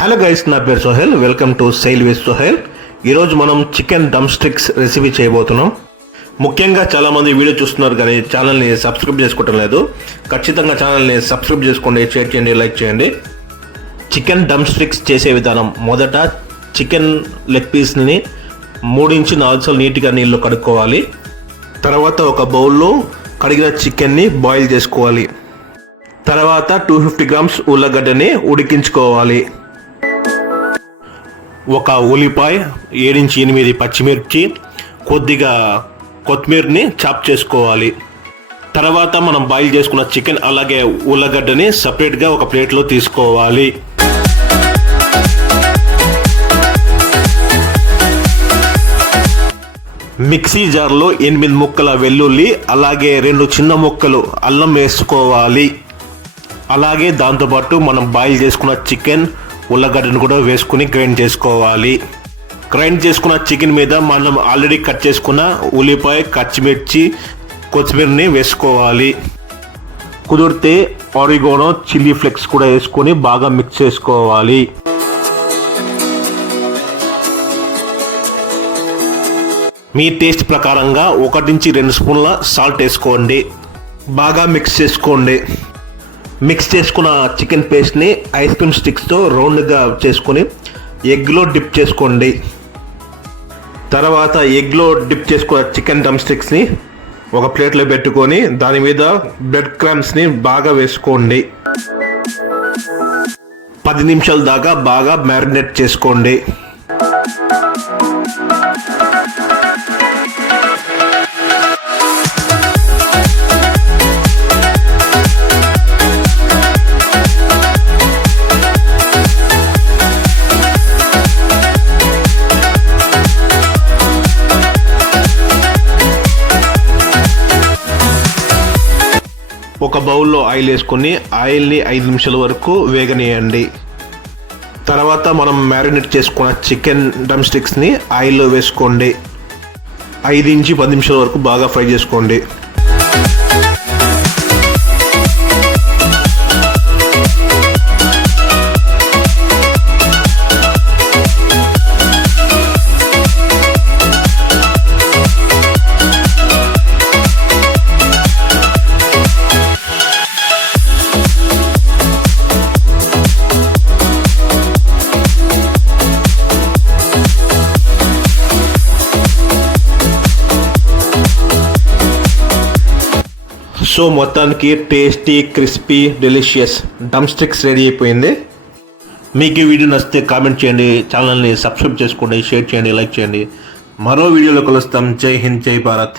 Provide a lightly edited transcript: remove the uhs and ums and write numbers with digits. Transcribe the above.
Hello guys, నా పేరు Sohel. Welcome to sale with Sohel. ఈరోజు మనం చికెన్ డమ్ స్టిక్స్ రెసిపీ చేయబోతున్నాం. ముఖ్యంగా చాలామంది వీడియో చూస్తున్నారు కానీ ఛానల్ని సబ్స్క్రైబ్ చేసుకోవటం లేదు. ఖచ్చితంగా ఛానల్ని సబ్స్క్రైబ్ చేసుకోండి, షేర్ చేయండి, లైక్ చేయండి. చికెన్ డమ్ స్టిక్స్ చేసే విధానం: మొదట చికెన్ లెగ్ పీస్ని 3-4 సార్లు నీట్గా నీళ్ళు కడుక్కోవాలి. తర్వాత ఒక బౌల్లో కడిగిన చికెన్ని బాయిల్ చేసుకోవాలి. తర్వాత 250 గ్రామ్స్ ఉల్లగడ్డని ఉడికించుకోవాలి. ఒక ఉల్లిపాయ, 7-8 పచ్చిమిర్చి, కొద్దిగా కొత్తిమీరని చాప్ చేసుకోవాలి. తర్వాత మనం బాయిల్ చేసుకున్న చికెన్ అలాగే ఉల్లగడ్డని సపరేట్గా ఒక ప్లేట్లో తీసుకోవాలి. మిక్సీ జార్లో 8 ముక్కల వెల్లుల్లి అలాగే 2 చిన్న ముక్కలు అల్లం వేసుకోవాలి. అలాగే దాంతోపాటు మనం బాయిల్ చేసుకున్న చికెన్ ఉల్లగడ్డను కూడా వేసుకుని గ్రైండ్ చేసుకోవాలి. గ్రైండ్ చేసుకున్న చికెన్ మీద మనం ఆల్రెడీ కట్ చేసుకున్న ఉల్లిపాయ, పచ్చిమిర్చి, కొత్తిమీరని వేసుకోవాలి. కుదిరితే ఆరిగానో, చిల్లీ ఫ్లేక్స్ కూడా వేసుకొని బాగా మిక్స్ చేసుకోవాలి. మీ టేస్ట్ ప్రకారంగా 1-2 స్పూన్ల సాల్ట్ వేసుకోండి. బాగా మిక్స్ చేసుకోండి. మిక్స్ చేసుకున్న చికెన్ పేస్ట్ని ఐస్ క్రీమ్ స్టిక్స్తో రౌండ్గా చేసుకొని ఎగ్లో డిప్ చేసుకోండి. తర్వాత ఎగ్లో డిప్ చేసుకున్న చికెన్ డమ్ స్టిక్స్ని ఒక ప్లేట్లో పెట్టుకొని దాని మీద బ్రెడ్ క్రమ్స్ని బాగా వేసుకోండి. 10 నిమిషాల దాకా బాగా మ్యారినేట్ చేసుకోండి. ఒక బౌల్లో ఆయిల్ వేసుకొని ఆయిల్ని 5 నిమిషాల వరకు వేగనీయండి. తర్వాత మనం మ్యారినేట్ చేసుకున్న చికెన్ డమ్ స్టిక్స్ని ఆయిల్లో వేసుకోండి. 5-10 నిమిషాల వరకు బాగా ఫ్రై చేసుకోండి. సో మొత్తానికి టేస్టీ, క్రిస్పీ, డెలిషియస్ డమ్ స్టిక్స్ రెడీ అయిపోయింది. మీకు ఈ వీడియో నచ్చితే కామెంట్ చేయండి, ఛానల్ని సబ్స్క్రైబ్ చేసుకోండి, షేర్ చేయండి, లైక్ చేయండి. మరో వీడియోలో కలుస్తాం. జై హింద్, జై భారత్.